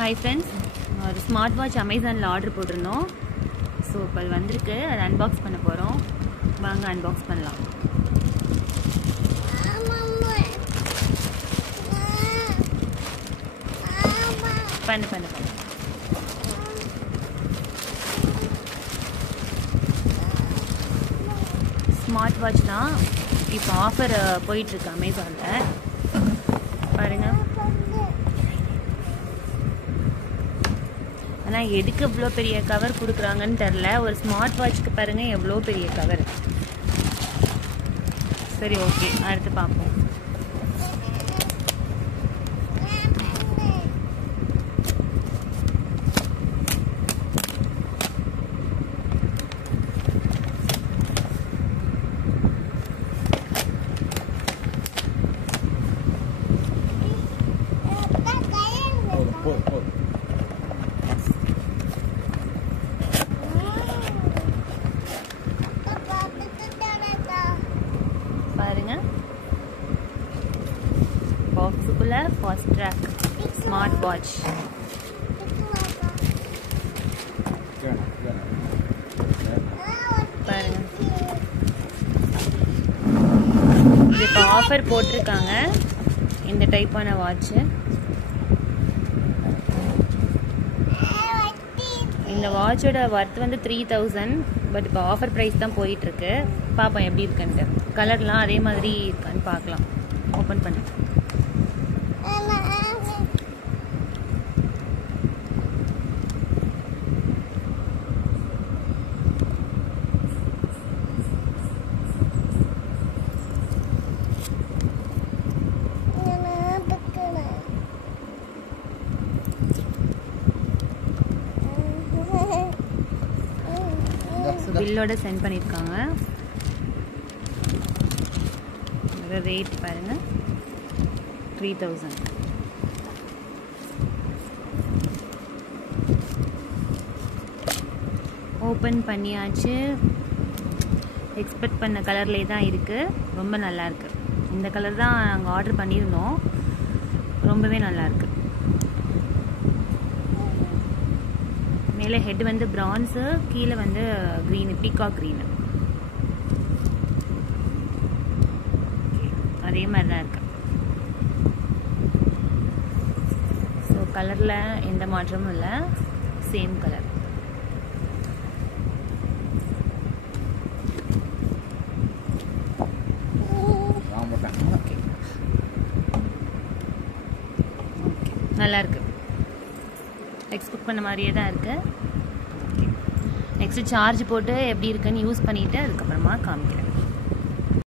Hi friends, ஒரு smart watch அமேசானில் order போட்டிருந்தோம். ஸோ இப்போ அது வந்திருக்கு, அதை அன்பாக்ஸ் பண்ண போகிறோம். வாங்க அன்பாக்ஸ் பண்ணலாம். பண்ணு ஸ்மார்ட் வாட்ச் தான் இப்போ ஆஃபர் போயிட்டுருக்கு அமேசானில். பாருங்கள், ஆனால் எதுக்கு இவ்வளோ பெரிய கவர் கொடுக்குறாங்கன்னு தெரில. ஒரு ஸ்மார்ட் வாட்ச்க்கு பாருங்கள் எவ்வளோ பெரிய கவர். சரி, ஓகே, அடுத்து பார்ப்போம். பாருங்க, பாக்ஸுக்குள்ள ஃபாஸ்ட் ட்ராக் ஸ்மார்ட் வாட்ச். பாருங்க, இது இப்போ ஆஃபர் போட்டிருக்காங்க இந்த டைப்பான வாட்ச். இந்த வாட்சோட ஒர்த் வந்து 3000, பட் இப்போ ஆஃபர் ப்ரைஸ் தான் போயிட்டுருக்கு. பார்ப்போம் எப்படி இருக்குன்ட்டு. கலர்லாம் அதே மாதிரி இருக்கான்னு பார்க்கலாம். ஓப்பன் பண்ணு. பில்லோட சென்ட் பண்ணியிருக்காங்க. ரேட் பாருங்க, 3000. ஓப்பன் பண்ணியாச்சு. எக்ஸ்பெக்ட் பண்ண கலர்லேயே தான் இருக்குது. ரொம்ப நல்லா இருக்கு. இந்த கலர் தான் நாங்கள் ஆர்டர் பண்ணியிருந்தோம். ரொம்பவே நல்லா இருக்கு. மேலே ஹெட் வந்து பிரான்ஸு, கீழே வந்து க்ரீனு, பீகாக் க்ரீனு. அதே மாதிரி தான் இருக்கு. ஸோ கலரில் எந்த மாற்றமும் இல்லை, சேம் கலர். ஓகே, நல்லா இருக்கு. எக்ஸ்பெக்ட் பண்ண மாதிரியே தான் இருக்கு. நெக்ஸ்ட் சார்ஜ் போட்டு எப்படி இருக்குன்னு யூஸ் பண்ணிட்டு அதுக்கப்புறமா காமிக்கிறேன்.